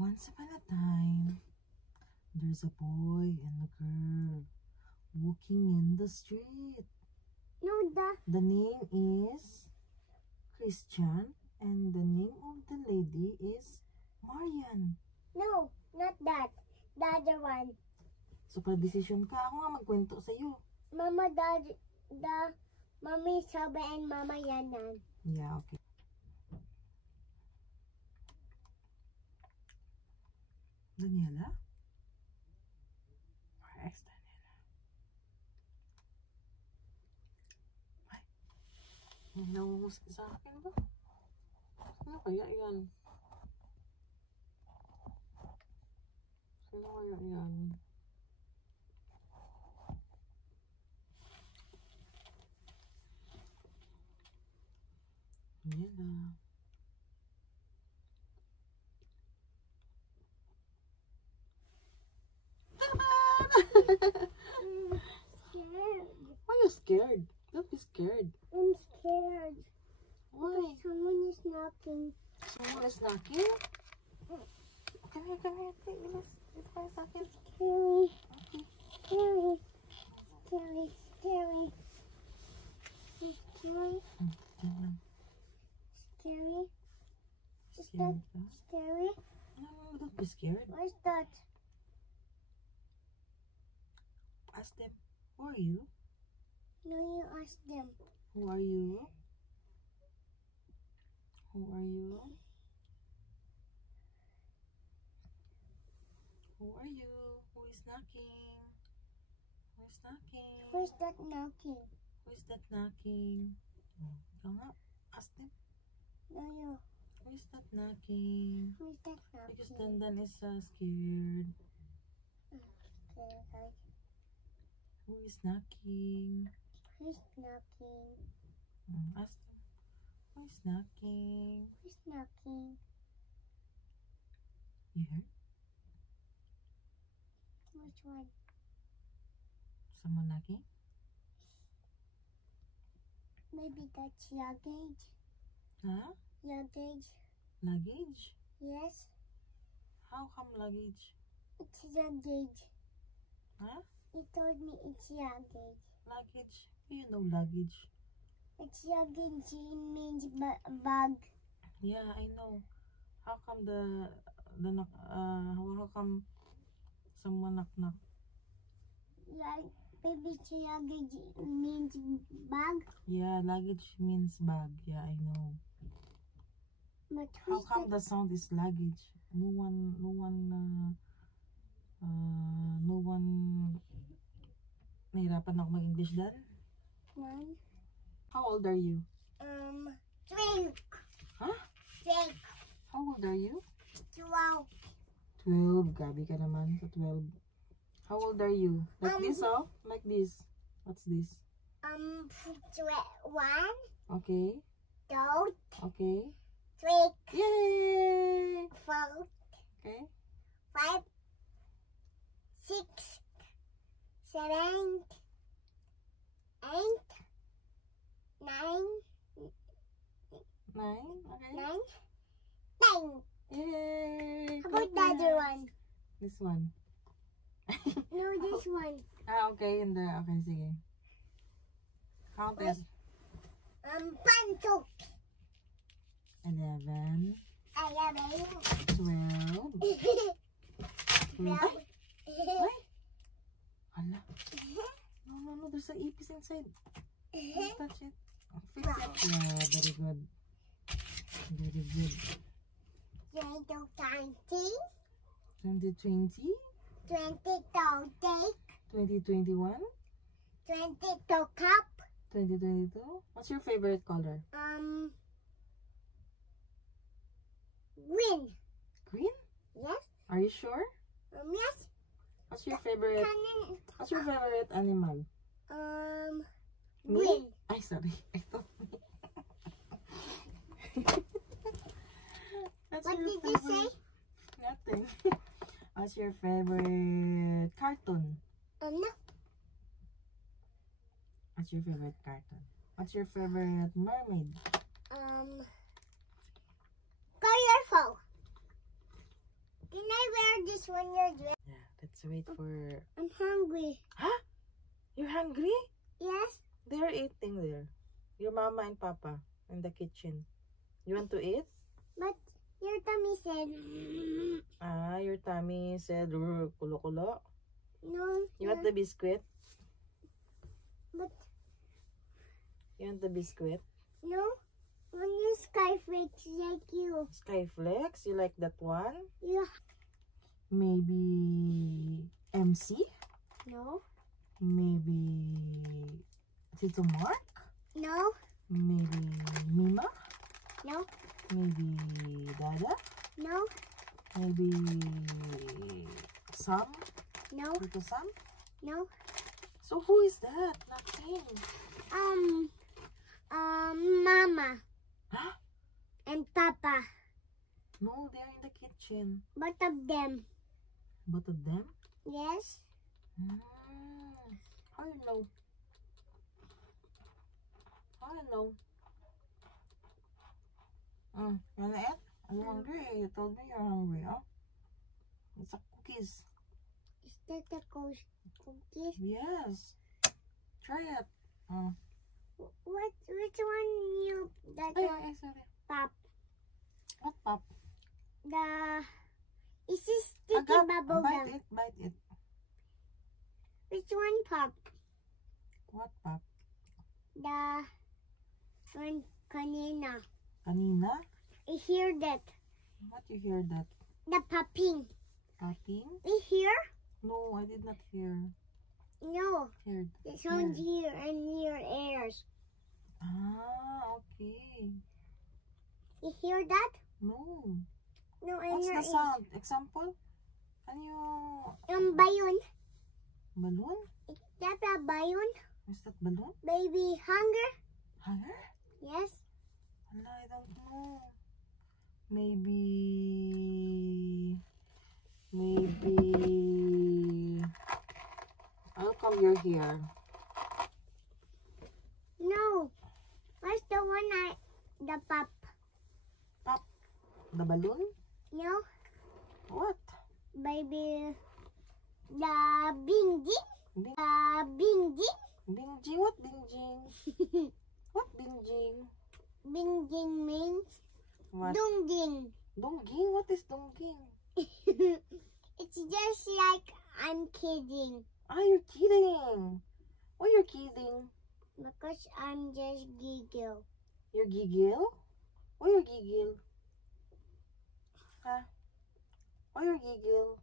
Once upon a time, there's a boy and a girl walking in the street. No, The name is Christian and the name of the lady is Marian. no, not that. The other one. So, pag-desisyon ka, ako nga magkwento sa'yo. Mama, the Mommy Sabe and Mama Yanan. Yeah, okay. Daniela? Where's Daniela? Ay, may nangungusin sa akin ba? Sino kaya yan? Sino kaya yan? Daniela. Scared. Why are you scared? Don't be scared. I'm scared. Why? Someone is knocking. Someone is knocking? Come here, come here. Take this. This for a second. Scary. Okay. Scary. Scary. Scary. Scary. Diyan. Scary. Is that Scared ka? scary? No, don't be scared. What's that? Ask them. Who are you? No, you ask them. Who are you? Who are you? Who are you? Who is knocking? Who is knocking? Who's that knocking? Who is that knocking? Ikaw nga. Ask them. No, you. Who is that knocking? Who's that knocking? Because Dandan is scared. Okay. Who is knocking? Who's knocking? Ask them. Who is knocking? Who's knocking? You heard? Which one? Someone knocking? Maybe that's luggage. Huh? Luggage. Luggage? Yes, How come luggage? it's luggage. Huh? He told me it's luggage. Luggage? Do you know luggage? It's luggage means bag. Yeah, I know. How come how come someone knock? Yeah, maybe it's luggage means bag. Yeah, luggage means bag. Yeah, I know. But How who's come that? the sound is luggage? No one nahirapan ako mag-English dan. One? How old are you? Drink. Huh? Drink. How old are you? 12. 12. Gabi ka naman sa 12. How old are you? Like this, oh? Like this. What's this? 1, Okay. 2, Okay. 3, Yay! 4, Okay. 5, 6, 7, 8, 9, 9. Okay. 10. Yay! How about the other one? This one. No, this one. Okay. Okay, sige. Count it. Pantok. 11, 11. 12. Ay! Hala. No. There's an earpiece inside. Don't touch it. Fix it. Yeah, very good. Very good. 2020, 2020, 2020, 2021, 22 cup, 2022. What's your favorite color? green. Green? Yes. Are you sure? Yes. What's your favorite? What's your favorite animal? Green. Ay, sorry. I thought me. What did you say? Nothing. What's your favorite cartoon? No. What's your favorite cartoon? What's your favorite mermaid? Colorful. this when you're dressed. Yeah, let's wait for... I'm hungry. Huh? You're hungry? Yes? They're eating there. Your mama and papa in the kitchen. You want to eat? But your tummy said... Ah, your tummy said, kulo-kulo. No. You want the biscuit? But You want the biscuit? no. When you skyflakes like you. Skyflex? You like that one? Yeah. Maybe MC? No. Maybe Tito Mark? No. Maybe Mima? No. Maybe Dada? No. Maybe Sam? No. Tito Sam? No. So who is that? Nothing. Mama Huh? and Papa. No, they're in the kitchen. Both of them. Both of them? Yes. How you know? How you know? You wanna eat? I'm hungry. You told me you're hungry, huh? It's a cookies. Is that the cookies? Yes. Try it. Which one you that Ay, sorry. pop? What pop? Is this sticky bubble Bite gum? it, bite it. Which one pop? What pop? The one kanina. Kanina? I hear that. What you hear that? The popping. Popping? I hear? No, I did not hear. No. Heard. The sound here and your ears. Ah, okay. You hear that? No. No, in What's your the ears. sound? Example? Can you... Bayon. Balloon? Is that a bayon? Is that balloon? Baby hunger? Hunger? Yes. Wala, I don't know. Maybe... How come you're here? No. Where's the one the pop? Pop? The balloon? No. What? Baby. The bingjing? Bing Bingjing? Bingjing? What bingjing? What bingjing? Bingjing means What? dungjing. Dongging? What is dongging? It's just like I'm kidding. Ah, you're kidding. Why you're kidding? Because I'm just giggle. You're giggle? Why you're giggle? Huh? Why you're giggle?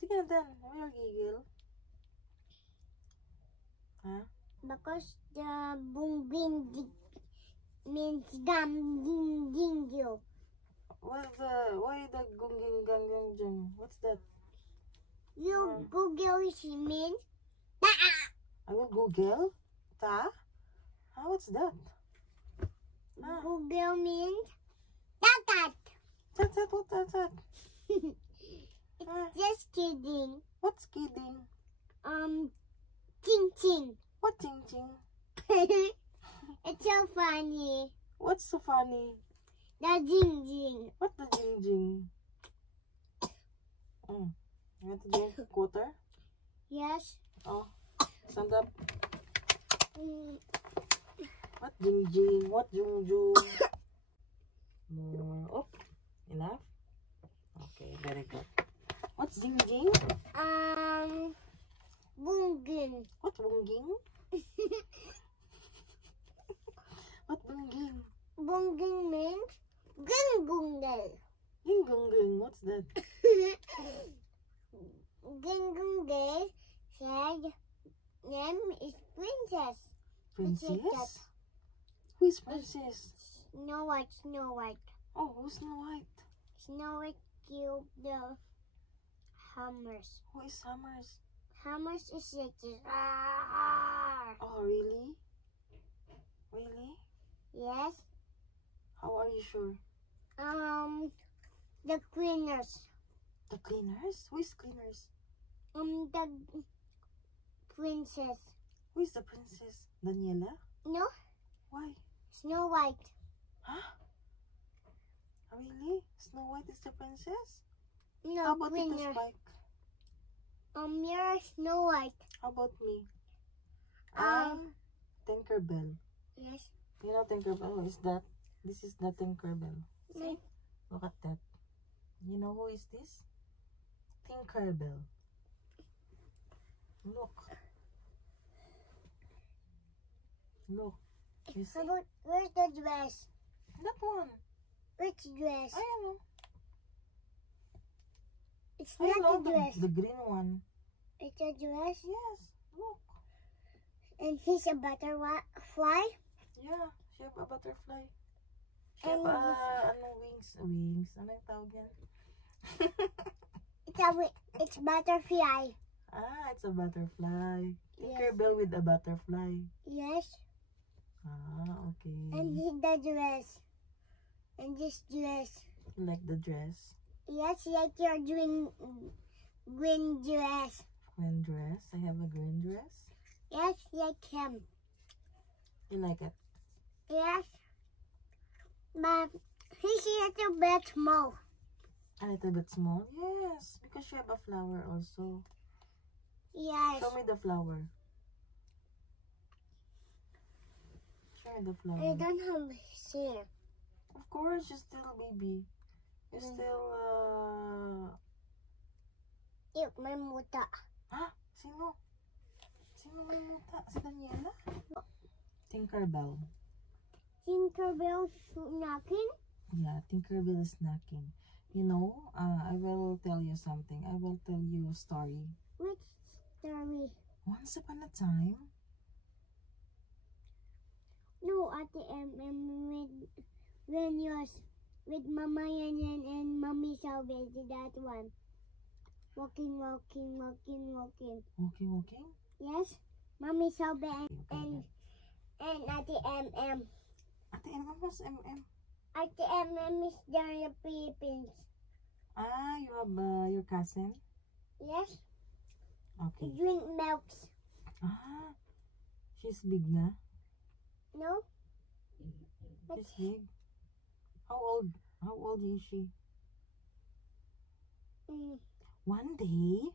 Sige na dan. Why you're giggle? Huh? Because the bungbing means gum ding ding you. Why the gungging gangang jang? What's that? You Google she means I will Google. Ta? Huh? What's that? Ah. Google means that. What's that? It's Ah. just kidding. What's kidding? Ching ching. What ching ching? It's so funny. What's so funny? The jing jing. What the jing jing? You want to drink water? Yes. Oh, stand up. Mm, What jing jing? What jung jung? More. Oh, enough? Okay, very good. What's jing jing? Bungging. What bungging? What bungging? Bungging means gung gungle. Ging gung gung. What's that? Gung gungle said name is Princess. Princess? Who is princess? Snow White, Snow White. Oh, who's Snow White? Snow White killed the hammers. Who is Summers? Hammers is like this. Oh, really? Really? Yes. How are you sure? The cleaners. The cleaners? Who is cleaners? The princess. Who is the princess? Daniela? No, Why? Snow White. Huh? Really? Snow White is the princess? No, How about Tito winner. Spike? You're Snow White. How about me? Um, I'm Tinkerbell. Yes. You know Tinkerbell? Oh, is that? This is the Tinkerbell. See? Look at that. You know who is this? Tinkerbell. Look. Look. You see? How about, where's the dress? That one. Which dress? I don't know. It's I not know a dress. the green one. It's a dress. Yes. Look. And he's a butterfly. Yeah. She have a butterfly. She And have ano, wings. Wings. Ano yung tawag yan? It's butterfly. Ah, it's a butterfly. Yes. Tinkerbell with a butterfly. Yes. Ah, okay. And the dress. And this dress. You like the dress? Yes, like you're doing green dress. Green dress? I have a green dress. Yes, like him. You like it? Yes. But he's a little bit small. A little bit small? Yes, because you have a flower also. Yes. Show me the flower. Show me the flower. I don't have hair. Of course, you're still a baby. You're still, Ew, may muta. Ha? Sino? Sino may muta? Si Daniela? Tinkerbell. Tinkerbell knocking. Yeah, Tinkerbell is knocking. You know, I will tell you something. I will tell you a story. Which story? Once upon a time, No, at the MM when you're with Mama Yan and Mommy Salve, that one. Walking. walking. Yes, Mommy Salve Okay. and at the MM. Ate MM, what's MM? At the MM is there in the Philippines. Ah, you have your cousin? Yes, Okay. drink milks. Ah, she's big na? No, She's big? How old? How old is she? mm, One day,